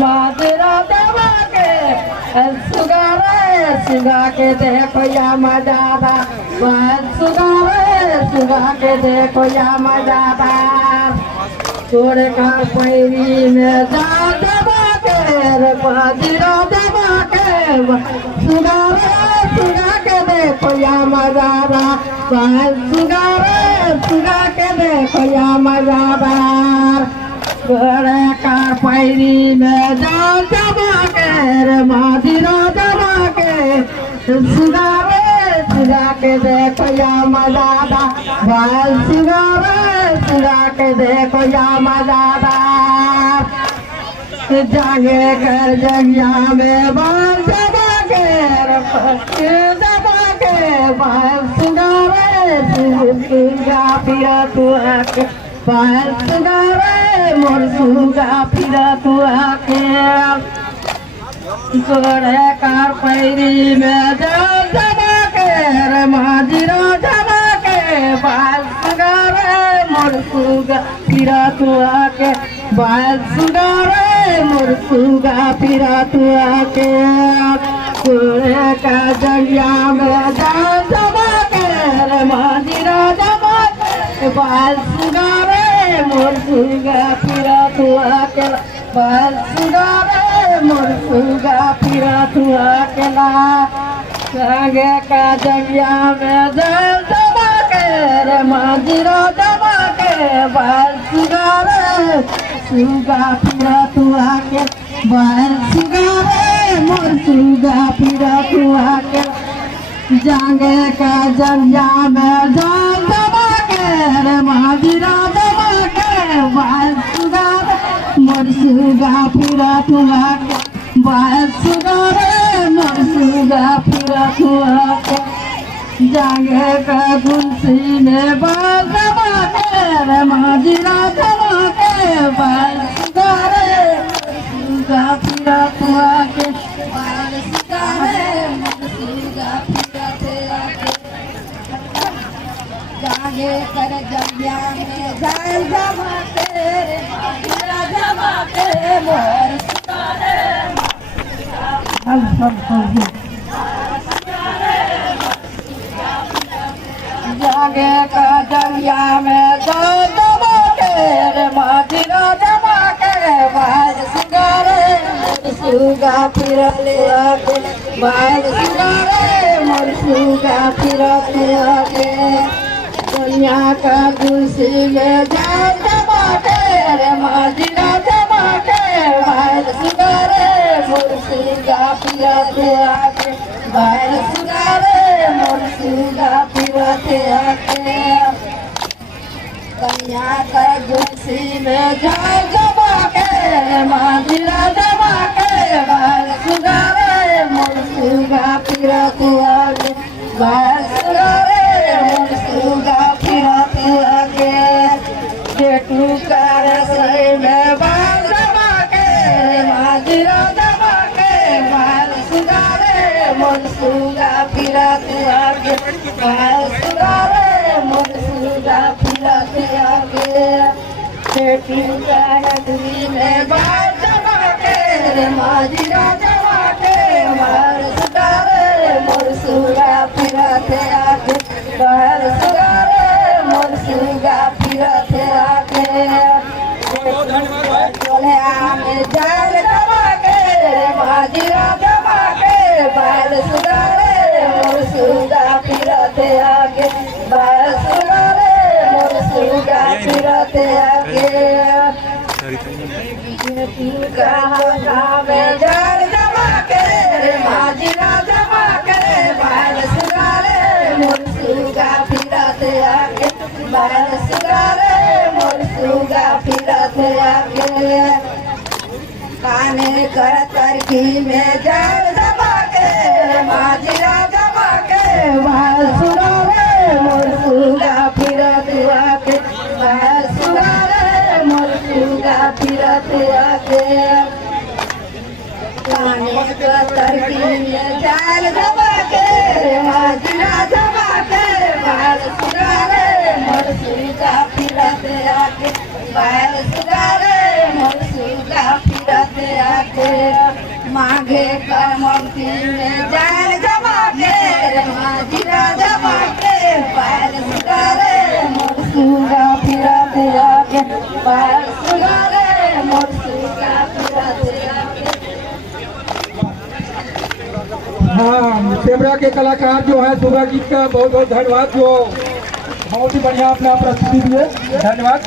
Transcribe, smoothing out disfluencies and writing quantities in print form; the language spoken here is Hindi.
माजरा दबा के सुगा के देखो या मजादा सुगा के देखो या मजादा छोड़ कर पैरी में जा दबा के माजरा दबा के सुगा के देखो या मजादा सुगा के देखो या मजादा बड़े कार पैरी में जा दबा के माजरा दबा के सुगा के देखो या मजादा सुगा के देखो या मजादा जागे कर जगिया में बाल दबा के बाल सुगा फिरा तू आके बाल सुगा मोर सुगा फिरा तू आके गोरे कार पैरी में जा दबा के माजरा दबा के बाल सुगा मोर सुगा फिरा तू आके बाल सुगा मोर सुगा फिरा तू आके गोरे का जलिया में जा दबा के माजरा दबा के बाल सुगा मोर सुगा फिरा तू आके बाल सुगा मोर सुगा फिरा तू अकेला संगे का जलिया में जल दबा के माजरा दबा के बाल सुगा फिरा तू आके बाल सुगा मोर सुगा फिरा तू आके जागे का जलिया में जल दबा के माजरा दबा के बाल सुगा मोर सुगा फिरा तू आके बाल सुगा मोर सुगा फिरा तू आके जागे का तुलसी में बाल दबा के माजरा दबा के बाल सुगा फिरा तू आके बाल सुगा मोर सुगा फिरा तू आके जागे कर जलिया में जाल दबा के माजरा दबा के मोर जागे का जलिया में जाल दबा के माजरा दबा के बाल सुगा फिरा ले आके बाल सुगा मोर सुगा फिरा ले आके दुनिया का तुलसी में जाल दबा के माजरा दबा के बाल सुगा मोर सुगा फिरा ले आके बाल सुगा मोर सुगा फिरा ले आके दुनिया का तुलसी में जाल दबा के माजरा दबा के बाल सुगा मोर सुगा फिरा ले आके बाल सुगा मोर सुगा फिरा ले आके जेठू का रसोई में बाल दबा के माजरा दबा के बाल सुगा मोर सुगा फिरा ले आके बाल सुगा मोर सुगा फिरा ले आके जेठू का रसोई में बाल दबा के माजरा दबा के बाल सुगा मोर सुगा फिरा ले आके बाल सुगा मोर सुगा फिरा ले आके चले आमे जाल दबा के माजरा दबा के बाल सुगा मोर सुगा फिरा ले आके बाल सुगा मोर सुगा फिरा ले आके में जाल दबा के माजरा दबा के बाल सुगा मोर सुगा फिरा ले आके बाल सुगा मोर सुगा फिरा ले आके काने कर तरकी में जाल दबा के माजरा दबा के बाल सुगा मोर सुगा फिरा ले आके बाल सुगा मोर सुगा फिरा ले आके काने कर तरकी में जाल दबा के माजरा दबा के बाल सुगा मोर सुगा फिरा ले आके बाल सुगा मोर सुगा फिरा फिराते आके मांगे कमती में जान जमा के मांझिया जमा के पैर सुगारे मोर सुगा फिराते आके पैर सुगारे मोर सुगा फिराते आके। हाँ, कैमरा के कलाकार जो है सुगा गीत का बहुत बहुत धन्यवाद, जो बहुत ही बढ़िया अपना प्रस्तुति दिए, धन्यवाद।